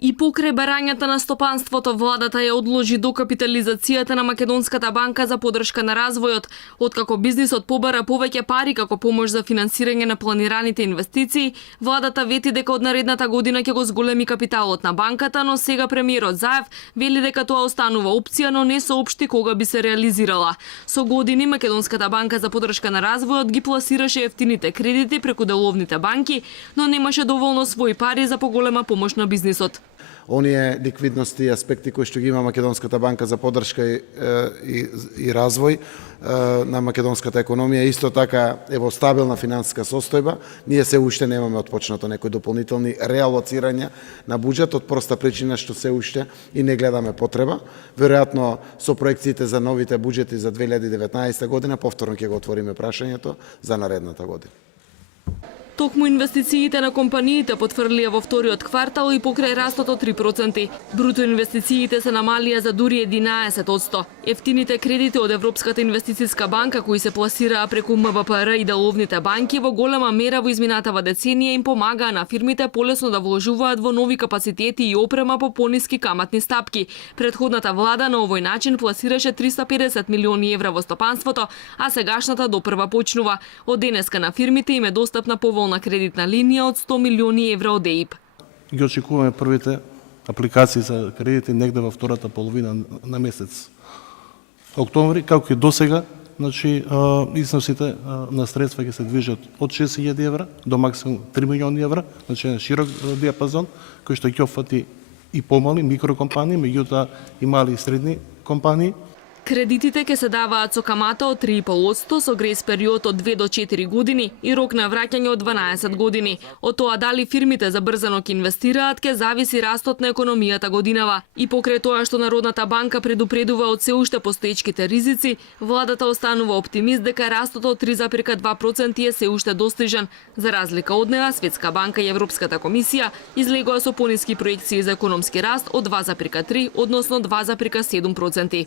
И покрај барањата на стопанството, владата ја одложи докапитализацијата на Македонската банка за поддршка на развојот, откако бизнисот побара повеќе пари како помош за финансирање на планираните инвестиции. Владата вети дека од наредната година ќе го зголеми капиталот на банката, но сега премиерот Заев вели дека тоа останува опција, но не соопшти кога би се реализирала. Со години Македонската банка за поддршка на развојот ги пласираше ефтините кредити преку деловните банки, но немаше доволно свои пари за поголема помош на бизнисот. Оние ликвидности и аспекти кои што ги има Македонската банка за поддршка и развој на македонската економија, исто така е во стабилна финансиска состојба. Ние се уште немаме отпочнато некои дополнителни реалоцирања на буџет, од проста причина што се уште и не гледаме потреба. Веројатно со проекциите за новите буџети за 2019 година повторно ќе го отвориме прашањето за наредната година. Токму инвестициите на компаниите потврлија во вториот квартал и покрај растот од 3%. Бруто инвестициите се намалија за дури 11%. Ефтините кредити од Европската инвестициска банка кои се пласираа преку МБПР и деловните банки во голема мера во изминатава деценија им помагаа на фирмите полесно да вложуваат во нови капацитети и опрема по пониски каматни стапки. Предходната влада на овој начин пласираше 350 милиони евра во стопанството, а сегашната допрва почнува. Од денеска на фирмите им е достапна поволна кредитна линија од 100 милиони евра од ЕИБ. Ги очекуваме првите апликации за кредити негде во втората половина на месец октомври, како и досега. Значи, износите на средства ќе се движат од 6.000 евра до максимум 3 милиони евра, значи на широк диапазон, кој што ќе опфати и помали микрокомпании, меѓутоа и мали и средни компании. Кредитите ќе се даваат со камата од 3,5% со грејс период од 2 до 4 години и рок на враќање од 12 години. Од тоа дали фирмите забрзано ќе инвестираат ќе зависи растот на економијата годинава. И покрај тоа што Народната банка предупредува од се уште постоечките ризици, владата останува оптимист дека растот од 3,2% е се уште достижен. За разлика од неа, Светска банка и Европската комисија излегоа со пониски проекции за економски раст од 2,3 односно 2,7%.